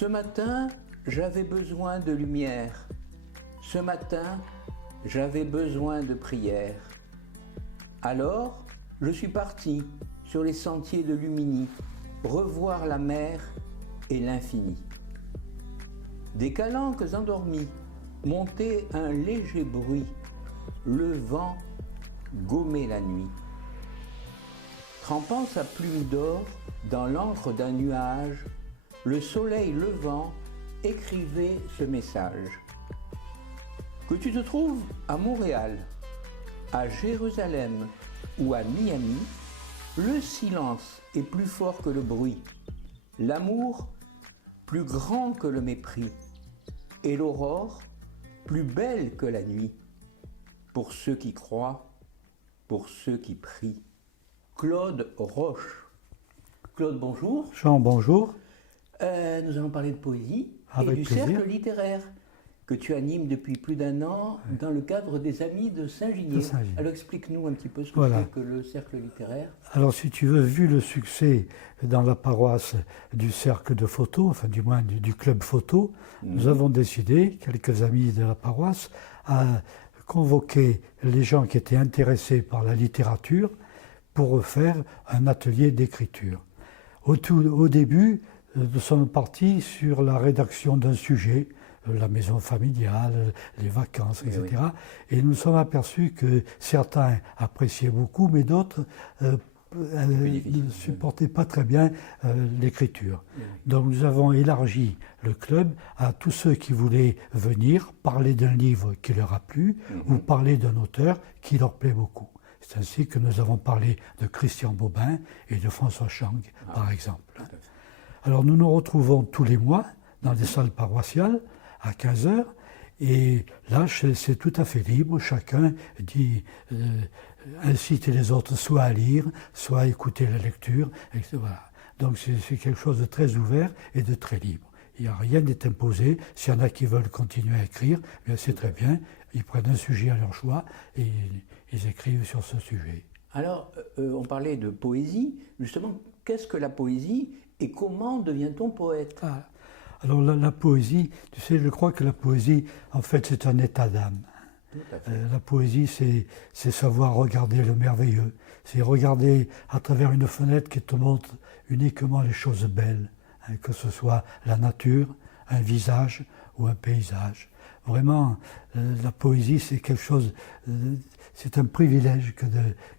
Ce matin, j'avais besoin de lumière. Ce matin, j'avais besoin de prière. Alors, je suis parti sur les sentiers de Lumini, revoir la mer et l'infini. Des calanques endormis montait un léger bruit. Le vent gommait la nuit. Trempant sa plume d'or dans l'encre d'un nuage, le soleil levant écrivait ce message. Que tu te trouves à Montréal, à Jérusalem ou à Miami, le silence est plus fort que le bruit, l'amour plus grand que le mépris, et l'aurore plus belle que la nuit, pour ceux qui croient, pour ceux qui prient. Claude Roche. Claude, bonjour. Jean, bonjour. Nous allons parler de poésie Avec et du plaisir. cercle littéraire que tu animes depuis plus d'un an dans le cadre des Amis de Saint-Ginier. De Saint-Ginier. Alors explique-nous un petit peu ce que Voilà. c'est que le cercle littéraire. Alors, si tu veux, vu le succès dans la paroisse du cercle de photo, enfin du moins du club photo, nous avons décidé, quelques amis de la paroisse, à convoquer les gens qui étaient intéressés par la littérature pour faire un atelier d'écriture. Au début, nous sommes partis sur la rédaction d'un sujet, la maison familiale, les vacances, etc. Et nous nous sommes aperçus que certains appréciaient beaucoup, mais d'autres ne supportaient pas très bien l'écriture. Donc nous avons élargi le club à tous ceux qui voulaient venir parler d'un livre qui leur a plu ou parler d'un auteur qui leur plaît beaucoup. C'est ainsi que nous avons parlé de Christian Bobin et de François Chang, par exemple. Alors nous nous retrouvons tous les mois dans des salles paroissiales à 15h, et là c'est tout à fait libre, chacun dit incite les autres soit à lire, soit à écouter la lecture, etc. Voilà. Donc c'est quelque chose de très ouvert et de très libre. Il n'y a rien n'est imposé. S'il y en a qui veulent continuer à écrire, bien c'est très bien, ils prennent un sujet à leur choix et ils écrivent sur ce sujet. Alors, on parlait de poésie. Justement, qu'est-ce que la poésie et comment devient-on poète? Alors la poésie, tu sais, je crois que la poésie, en fait, c'est un état d'âme. La poésie, c'est savoir regarder le merveilleux. C'est regarder à travers une fenêtre qui te montre uniquement les choses belles, hein, que ce soit la nature, un visage ou un paysage. Vraiment, la poésie, c'est quelque chose, c'est un privilège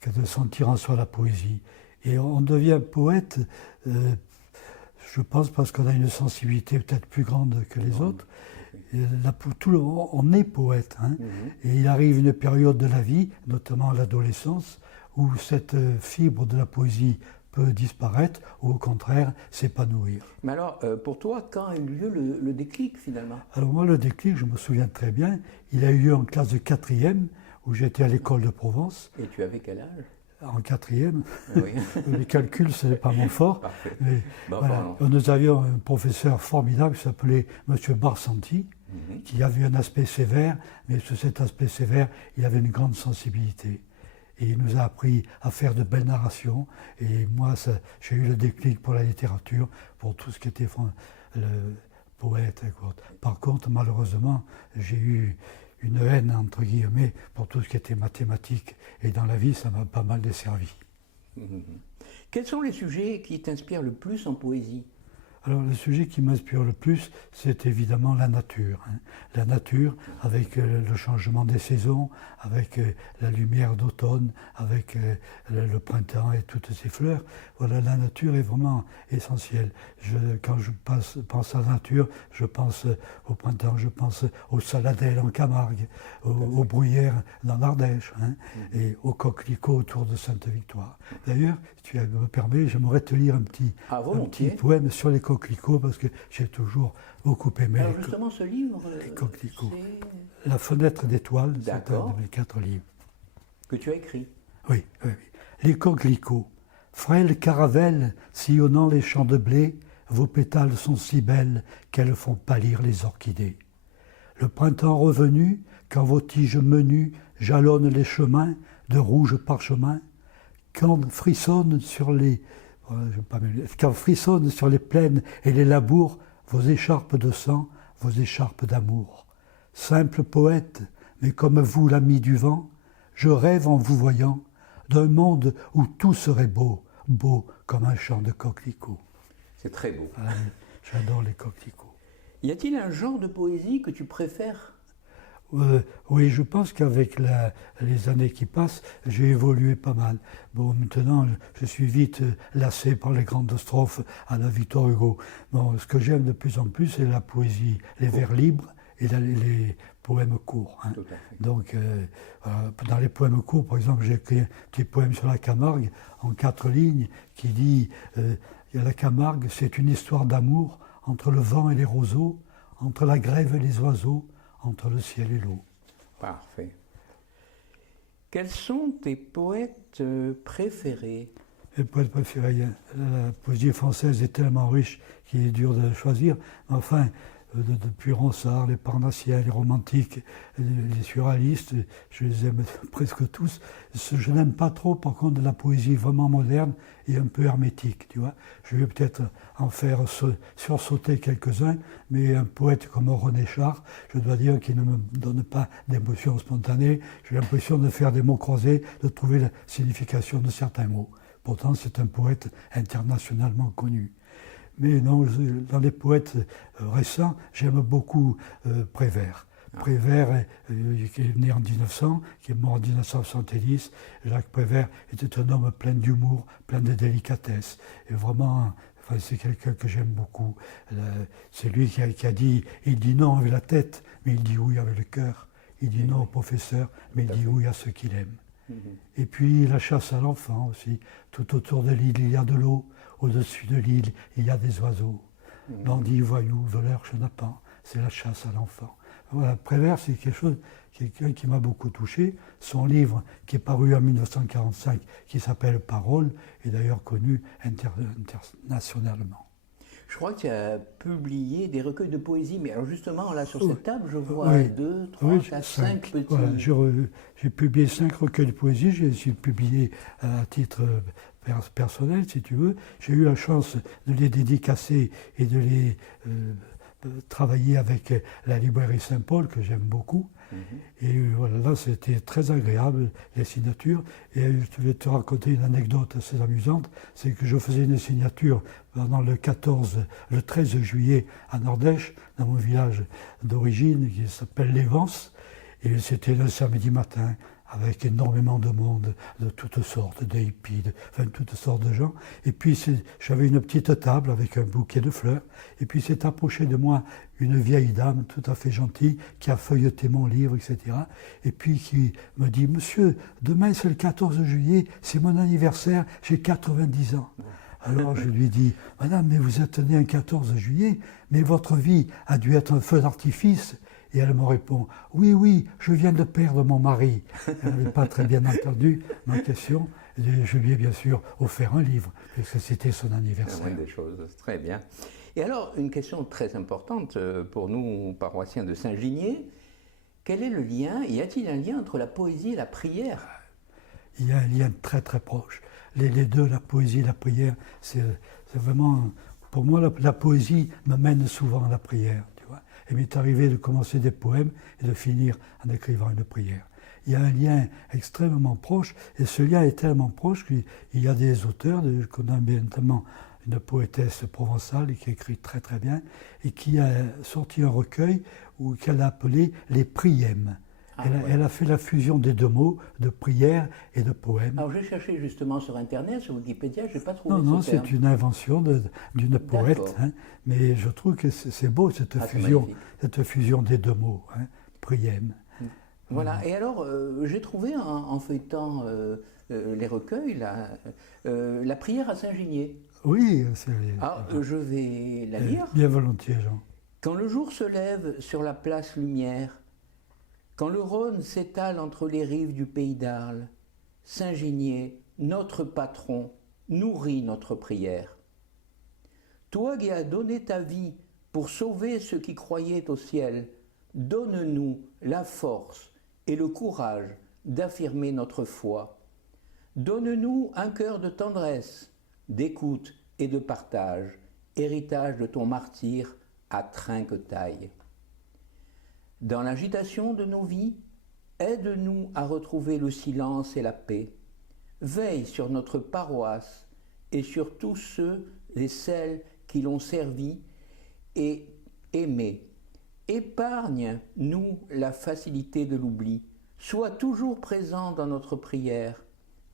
que de sentir en soi la poésie. Et on devient poète, je pense, parce qu'on a une sensibilité peut-être plus grande que les autres. On est poète, hein. Et il arrive une période de la vie, notamment à l'adolescence, où cette fibre de la poésie peut disparaître ou au contraire s'épanouir. Mais alors, pour toi, quand a eu lieu le déclic finalement? Alors moi, le déclic, je me souviens très bien, il a eu lieu en classe de 4e, où j'étais à l'école de Provence. Et tu avais quel âge? En 4e. Oui. Les calculs, ce n'est pas mon fort. Parfait. Mais voilà. Nous avions un professeur formidable qui s'appelait M. Barsanti, qui avait un aspect sévère, mais sur cet aspect sévère, il avait une grande sensibilité. Et il nous a appris à faire de belles narrations. Et moi, j'ai eu le déclic pour la littérature, pour tout ce qui était le poète. Par contre, malheureusement, j'ai eu une haine, entre guillemets, pour tout ce qui était mathématiques. Et dans la vie, ça m'a pas mal desservi. Quels sont les sujets qui t'inspirent le plus en poésie? Alors le sujet qui m'inspire le plus, c'est évidemment la nature. Hein. La nature avec le changement des saisons, avec la lumière d'automne, avec le printemps et toutes ces fleurs. Voilà, la nature est vraiment essentielle. Quand je pense à la nature, je pense au printemps, je pense aux saladelles en Camargue, aux bruyères dans l'Ardèche, hein, et aux coquelicots autour de Sainte-Victoire. D'ailleurs, si tu me permets, j'aimerais te lire un petit poème sur les coquelicots, parce que j'ai toujours beaucoup aimé ce livre, les coquelicots. La fenêtre d'étoiles, c'est un de mes 4 livres. Que tu as écrit? Oui. Les coquelicots, frêles caravelles sillonnant les champs de blé, vos pétales sont si belles qu'elles font pâlir les orchidées. Le printemps revenu, quand vos tiges menues jalonnent les chemins de rouge parchemin, quand frissonnent sur les plaines et les labours vos écharpes de sang, vos écharpes d'amour. Simple poète, mais comme vous l'ami du vent, je rêve en vous voyant d'un monde où tout serait beau, beau comme un champ de coquelicots. C'est très beau. Ah, j'adore les coquelicots. Y a-t-il un genre de poésie que tu préfères? Oui, je pense qu'avec les années qui passent, j'ai évolué pas mal. Bon, maintenant, je suis vite lassé par les grandes strophes à la Victor Hugo. Bon, ce que j'aime de plus en plus, c'est la poésie, les vers libres et les poèmes courts. Hein. Tout à fait. Donc, dans les poèmes courts, par exemple, j'ai écrit un petit poème sur la Camargue, en 4 lignes, qui dit la Camargue, c'est une histoire d'amour entre le vent et les roseaux, entre la grève et les oiseaux, entre le ciel et l'eau. Parfait. Quels sont tes poètes préférés? Les poètes préférés, la poésie française est tellement riche qu'il est dur de choisir. Enfin, depuis Ronsard, les Parnassiens, les romantiques, les surréalistes, je les aime presque tous. Je n'aime pas trop, par contre, de la poésie vraiment moderne et un peu hermétique, tu vois. Je vais peut-être en faire sursauter quelques-uns, mais un poète comme René Char, je dois dire qu'il ne me donne pas d'émotion spontanée. J'ai l'impression de faire des mots croisés, de trouver la signification de certains mots. Pourtant, c'est un poète internationalement connu. Mais non, dans les poètes récents, j'aime beaucoup Prévert. Prévert, qui est né en 1900, qui est mort en 1970. Jacques Prévert était un homme plein d'humour, plein de délicatesse. Et vraiment, enfin, c'est quelqu'un que j'aime beaucoup. C'est lui qui a dit, il dit non avec la tête, mais il dit oui avec le cœur. Il dit non au professeur, mais il dit oui à ceux qu'il aime. Et puis la chasse à l'enfant aussi. Tout autour de l'île, il y a de l'eau. Au-dessus de l'île, il y a des oiseaux. Bandits, voyous, voleurs, chenapans, c'est la chasse à l'enfant. Voilà, Prévert, c'est quelqu'un qui m'a beaucoup touché. Son livre, qui est paru en 1945, qui s'appelle Paroles, est d'ailleurs connu internationalement. Je crois que tu as publié des recueils de poésie, mais alors justement, là, sur cette table, je vois 2, 3, 4, 5 petits... Voilà, j'ai publié 5 recueils de poésie, j'ai publié à titre personnel, si tu veux. J'ai eu la chance de les dédicacer et de les travailler avec la librairie Saint-Paul, que j'aime beaucoup. Et voilà, là, c'était très agréable, les signatures. Et je vais te raconter une anecdote assez amusante, c'est que je faisais une signature pendant le 13 juillet à Nordèche, dans mon village d'origine, qui s'appelle Lévance. Et c'était le samedi matin, avec énormément de monde, de toutes sortes, des hippies, enfin toutes sortes de gens. Et puis j'avais une petite table avec un bouquet de fleurs, et puis s'est approchée de moi une vieille dame tout à fait gentille, qui a feuilleté mon livre, etc. Et puis qui me dit « Monsieur, demain c'est le 14 juillet, c'est mon anniversaire, j'ai 90 ans. » Alors je lui dis « Madame, mais vous êtes née un 14 juillet, mais votre vie a dû être un feu d'artifice. » Et elle me répond « Oui, oui, je viens de perdre mon mari. » Elle n'avait pas très bien entendu ma question. Et je lui ai bien sûr offert un livre, puisque c'était son anniversaire. C'est des choses, très bien. Et alors, une question très importante pour nous, paroissiens de Saint-Ginier. Quel est le lien, y a-t-il un lien entre la poésie et la prière? Il y a un lien très très proche. Les deux, la poésie et la prière, c'est vraiment... Pour moi, la poésie me mène souvent à la prière. Et il m'est arrivé de commencer des poèmes et de finir en écrivant une prière. Il y a un lien extrêmement proche, et ce lien est tellement proche qu'il y a des auteurs, qu'on a notamment une poétesse provençale qui écrit très très bien, et qui a sorti un recueil qu'elle a appelé les prièmes. Elle a fait la fusion des deux mots, de prière et de poème. Alors j'ai cherché justement sur Internet, sur Wikipédia, je n'ai pas trouvé ce terme. Non, c'est une invention d'une poète, hein, mais je trouve que c'est beau cette fusion des deux mots, hein, prième. Voilà, et alors j'ai trouvé en feuilletant les recueils, la prière à Saint-Ginier. Oui, je vais la lire. Bien volontiers, Jean. Quand le jour se lève sur la place Lumière, quand le Rhône s'étale entre les rives du pays d'Arles, Saint-Ginier, notre patron, nourrit notre prière. Toi qui as donné ta vie pour sauver ceux qui croyaient au ciel, donne-nous la force et le courage d'affirmer notre foi. Donne-nous un cœur de tendresse, d'écoute et de partage, héritage de ton martyre, à trinquetaille. Dans l'agitation de nos vies, aide-nous à retrouver le silence et la paix. Veille sur notre paroisse et sur tous ceux et celles qui l'ont servi et aimé. Épargne-nous la facilité de l'oubli. Sois toujours présent dans notre prière.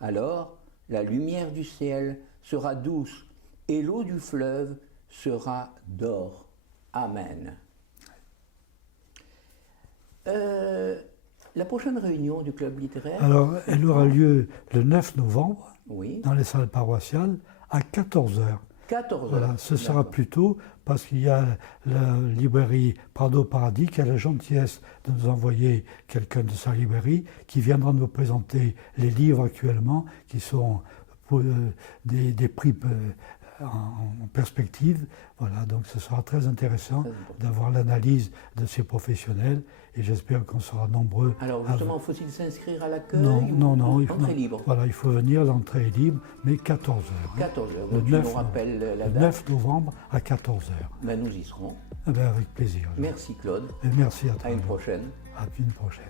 Alors, la lumière du ciel sera douce et l'eau du fleuve sera d'or. Amen. La prochaine réunion du club littéraire. Alors, elle aura lieu le 9 novembre, oui, dans les salles paroissiales, à 14h. 14h. Voilà, ce sera plus tôt parce qu'il y a la librairie Prado Paradis qui a la gentillesse de nous envoyer quelqu'un de sa librairie qui viendra nous présenter les livres actuellement qui sont pour, des prix en perspective. Voilà, donc ce sera très intéressant d'avoir l'analyse de ces professionnels et j'espère qu'on sera nombreux. Alors justement, faut-il s'inscrire à l'accueil? Non, Entrée libre. Voilà, il faut venir, l'entrée est libre, mais 14h. 14h, Le tu 9, nous rappelles la le date. 9 novembre à 14h. Ben, nous y serons. Eh bien, avec plaisir. Merci Claude. Et merci à toi. À une prochaine. À une prochaine.